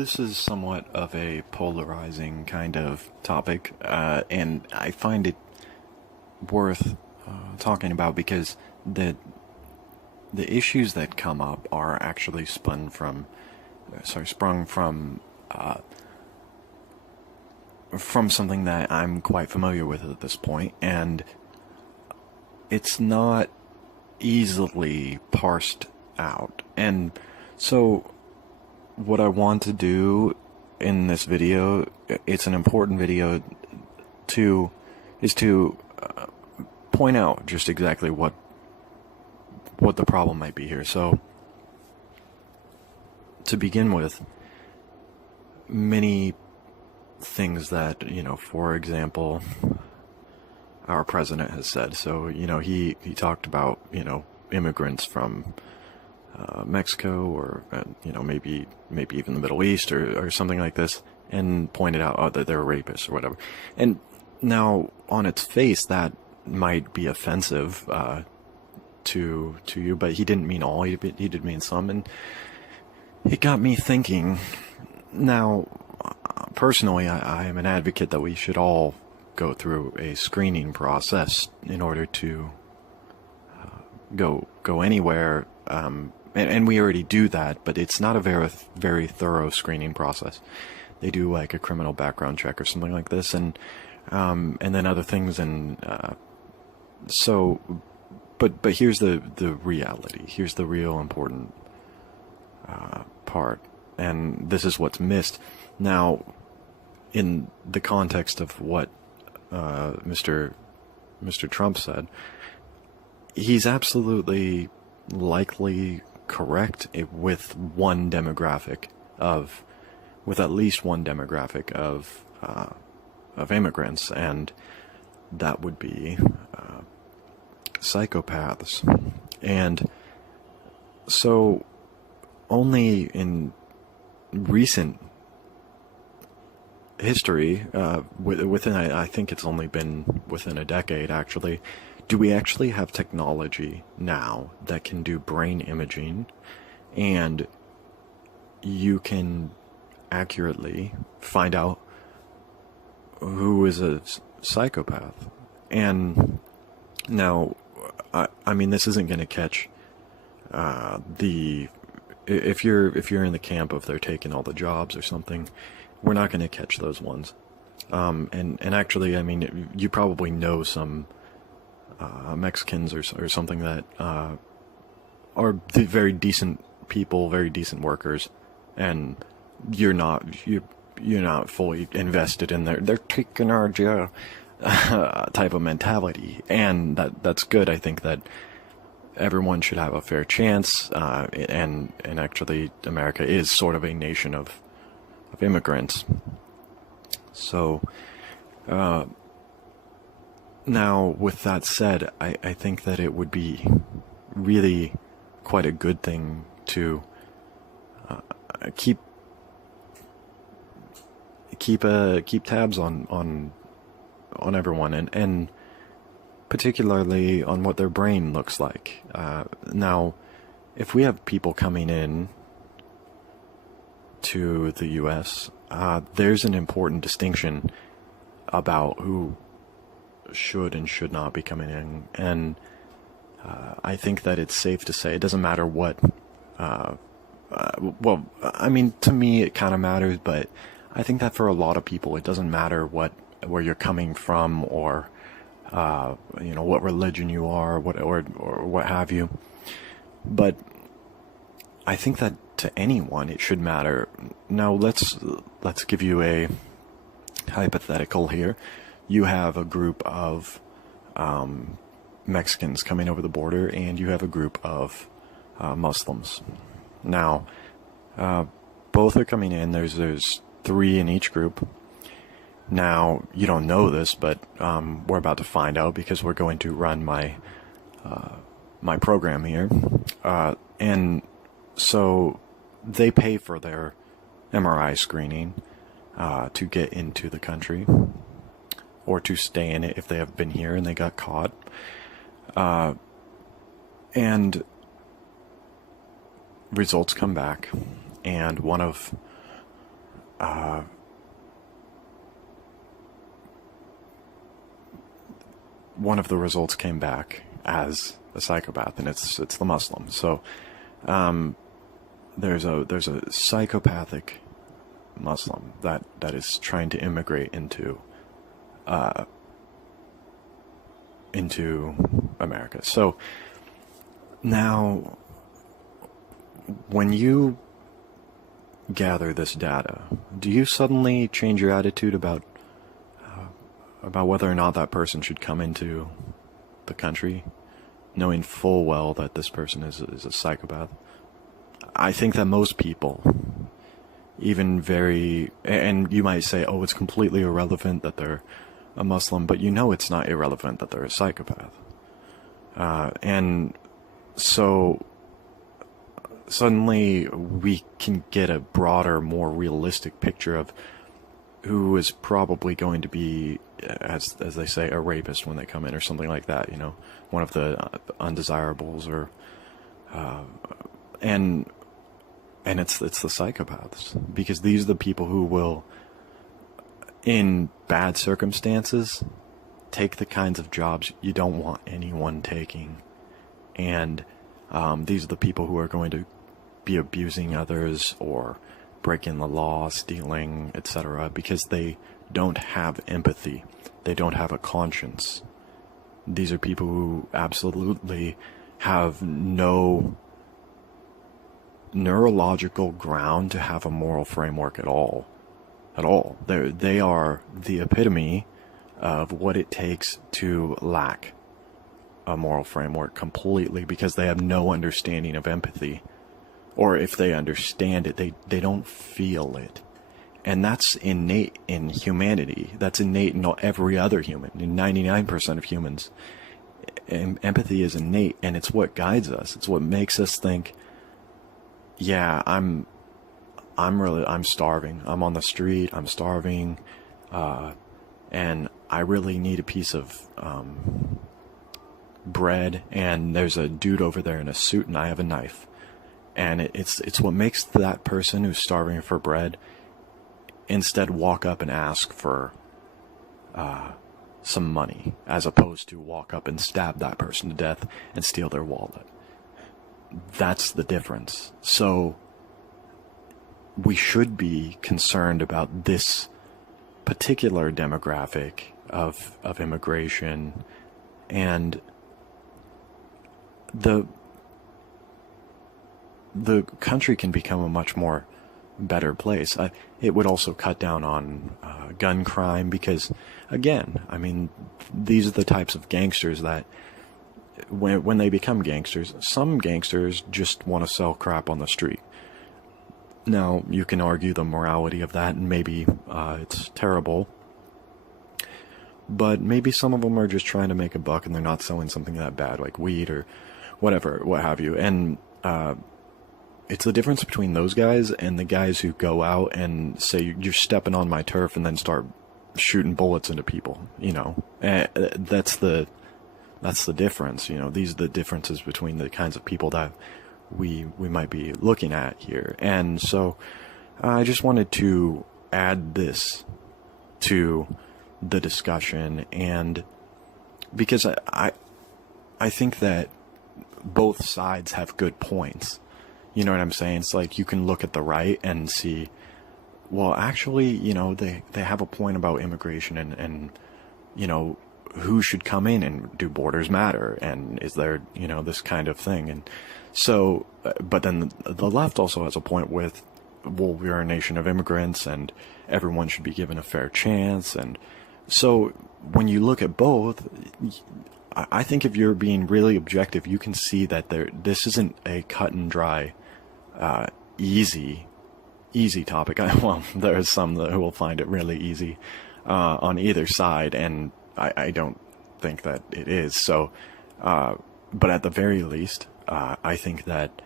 this is somewhat of a polarizing kind of topic, and I find it worth talking about because the issues that come up are actually sprung from something that I'm quite familiar with at this point, and it's not easily parsed out. And so what I want to do in this video, it's an important video is to point out just exactly what the problem might be here. So to begin with, many things that, for example, our president has said. So, he talked about, immigrants from Mexico or, maybe even the Middle East or something like this, and pointed out that they're rapists or whatever. And now, on its face, that might be offensive to you, but he didn't mean all. He did mean some, and it got me thinking. Now, personally, I am an advocate that we should all go through a screening process in order to go anywhere, and we already do that, but it's not a very thorough screening process. They do like a criminal background check or something like this, and then other things, and but here's the reality. Here's the real important part, and this is what's missed. Now, in the context of what Mr. Trump said, he's absolutely likely correct with at least one demographic of immigrants, and that would be psychopaths. And so only in recent history, within I think it's only been within a decade actually, do we actually have technology now that can do brain imaging, and you can accurately find out who is a psychopath. And now, I mean, this isn't going to catch if you're in the camp of they're taking all the jobs or something, we're not going to catch those ones. And actually, I mean, you probably know some Mexicans or something that are very decent people, very decent workers, and you're not fully invested in they're taking our job type of mentality, and that's good. I think that everyone should have a fair chance, and actually America is sort of a nation of immigrants. So now, with that said, I think that it would be really quite a good thing to keep tabs on everyone, and particularly on what their brain looks like. Now, if we have people coming in to the U.S., there's an important distinction about who should and should not be coming in, and I think that it's safe to say it doesn't matter what. Well, I mean, to me it kind of matters, but I think that for a lot of people it doesn't matter where you're coming from, or what religion you are, or what have you. But I think that to anyone it should matter. Now let's give you a hypothetical here. You have a group of Mexicans coming over the border, and you have a group of Muslims. Now, both are coming in. There's 3 in each group. Now, you don't know this, but we're about to find out, because we're going to run my program here, and so they pay for their MRI screening to get into the country, or to stay in it if they have been here and they got caught. And results come back, and one of one of the results came back as a psychopath, and it's the Muslim. So there's a psychopathic Muslim that is trying to immigrate into America. So now, when you gather this data, do you suddenly change your attitude about whether or not that person should come into the country, knowing full well that this person is a psychopath? I think that most people, even and you might say, oh, it's completely irrelevant that they're a Muslim, but you know it's not irrelevant that they're a psychopath. And so suddenly we can get a broader, more realistic picture of who is probably going to be, as they say, a rapist when they come in, or something like that, one of the undesirables, or and it's the psychopaths, because these are the people who will, in bad circumstances, take the kinds of jobs you don't want anyone taking, and these are the people who are going to be abusing others or breaking the law, stealing, etc., because they don't have empathy. They don't have a conscience. These are people who absolutely have no neurological ground to have a moral framework at all. They are the epitome of what it takes to lack a moral framework completely, because they have no understanding of empathy. Or if they understand it, they don't feel it. And that's innate in humanity. That's innate in every other human. In 99% of humans, empathy is innate, and it's what guides us. It's what makes us think, yeah, I'm starving. I'm on the street. I'm starving. And I really need a piece of bread. And there's a dude over there in a suit, and I have a knife. And it's what makes that person who's starving for bread instead walk up and ask for some money, as opposed to walk up and stab that person to death and steal their wallet. That's the difference. So we should be concerned about this particular demographic of immigration, and the country can become a much more better place. It would also cut down on gun crime, because, again, I mean, these are the types of gangsters that, when they become gangsters, some gangsters just want to sell crap on the street. Now, you can argue the morality of that, and maybe it's terrible, but maybe some of them are just trying to make a buck, and they're not selling something that bad, like weed or whatever, what have you. And it's the difference between those guys and the guys who go out and say, you're stepping on my turf, and then start shooting bullets into people, That's the difference, These are the differences between the kinds of people that we might be looking at here. And so I just wanted to add this to the discussion, and because I think that both sides have good points. You know what I'm saying? It's like, you can look at the right and see, well, actually, they have a point about immigration, and who should come in, and do borders matter, and is there, this kind of thing. And so, but then the left also has a point with, well, we're a nation of immigrants, and everyone should be given a fair chance. And so when you look at both, I think if you're being really objective, you can see that this isn't a cut and dry, easy topic. Well, there are some who will find it really easy on either side, and I don't think that it is. So, but at the very least, I think that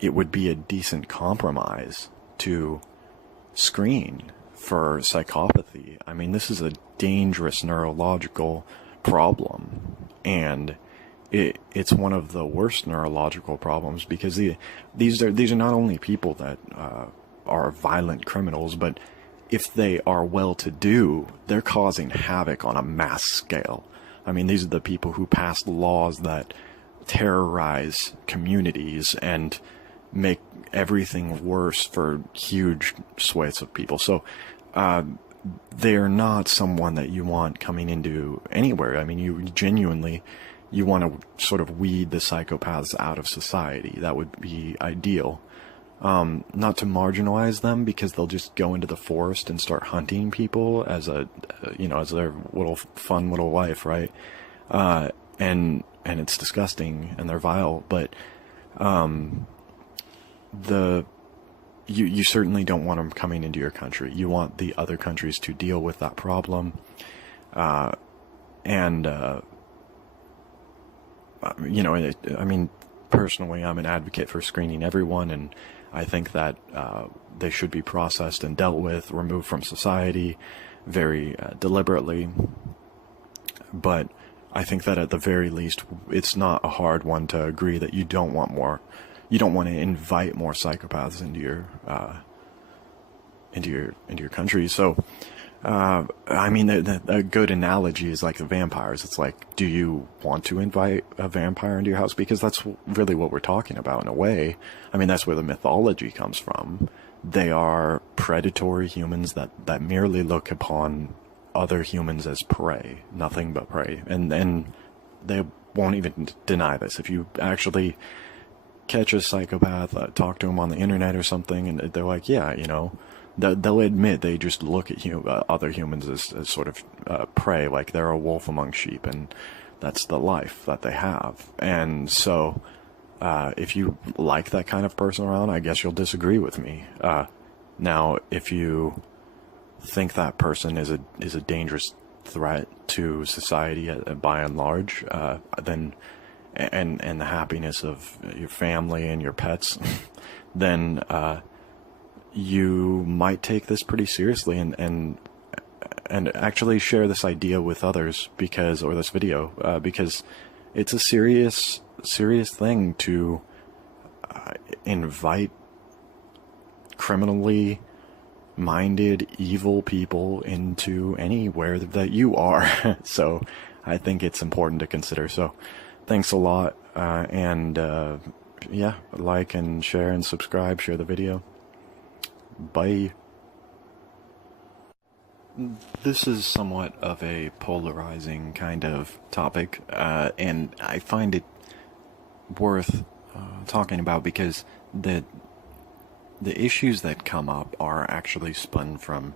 it would be a decent compromise to screen for psychopathy. I mean, this is a dangerous neurological problem, and it's one of the worst neurological problems, because these are not only people that are violent criminals, but if they are well-to-do, they're causing havoc on a mass scale. I mean, these are the people who pass laws that terrorize communities and make everything worse for huge swathes of people. So they're not someone that you want coming into anywhere. I mean, you want to sort of weed the psychopaths out of society. That would be ideal. Not to marginalize them, because they'll just go into the forest and start hunting people as as their little fun little life, right? And it's disgusting and they're vile, but you certainly don't want them coming into your country. You want the other countries to deal with that problem, I mean, personally, I'm an advocate for screening everyone, and I think that they should be processed and dealt with, removed from society very deliberately. But I think that at the very least, it's not a hard one to agree that you don't want to invite more psychopaths into your country. So I mean, a good analogy is like the vampires. It's like, do you want to invite a vampire into your house? Because that's really what we're talking about in a way. I mean, that's where the mythology comes from. They are predatory humans that merely look upon other humans as prey, nothing but prey. And they won't even deny this. If you actually catch a psychopath, talk to them on the internet or something, and they're like, yeah, they'll admit they just look at other humans as sort of prey, like they're a wolf among sheep, and that's the life that they have. And so if you like that kind of person around, I guess you'll disagree with me. Now, if you think that person is a dangerous threat to society by and large, then and the happiness of your family and your pets, then you might take this pretty seriously and actually share this idea with others, or this video, because it's a serious thing to invite criminally minded, evil people into anywhere that you are. So I think it's important to consider. So thanks a lot, and yeah, like and share and subscribe, share the video. Bye. This is somewhat of a polarizing kind of topic, and I find it worth talking about because the issues that come up are actually sprung from